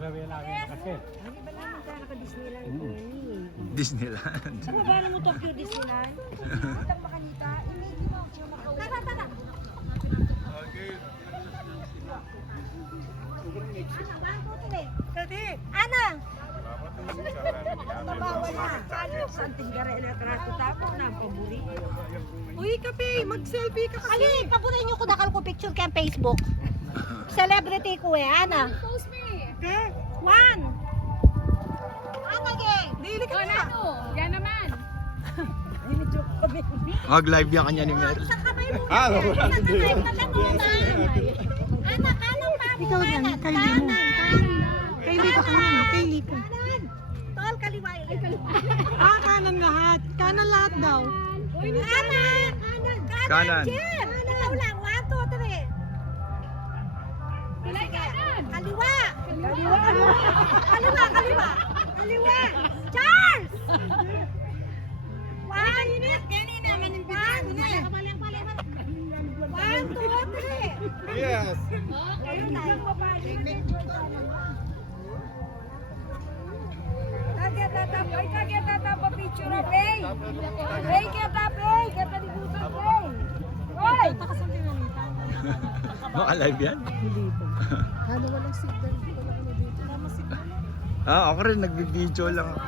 lagi na kasi. Hindi ba naman tayo naka-Disneyland ko eh. Disneyland. Ano ba mo Tokyo Disneyland? Atang makanita. Hindi mo ako makauwi. Tara. Ana! Nabawal na. Saan tinggara na karato tapos na ang paburi. Uy, kape, mag-selfie ka kasi. Ali, pabunin niyo ko nakal ko picture kay Facebook. Celebrity ko eh, Ana. Post me. Okay? One! Ana, gay. Dili ka na. Yan naman. Dini-joke kami. Mag-live yan kanya ni Meryl. Isang kamay muna. Ah, wala. Isang kamay muna. Ana, kanang pa mo, Ikaw yan, kanan. Kylie mo. Kanan. Kylie ka kanan, Kylie ka. Kanan. Tol, kaliwa. Ah, kanan lahat. Kanan lahat daw. Kanan. Kanan. Jen. Ikaw lang. 1, 2, 3. Kaliwa. Kaliwa. Charles! One. Kanina, manimpit ko na. 1, 2, 3. Yes. Ayun tayo. Kaya tatapa picture na, Bay. Bay, kaya tapay. Kaya taligutan, Bay. Hoy! Maka-live yan? Ano walang signal? Wala ko na dito. Tama signal. Ah, ako rin. Nag-video lang ako.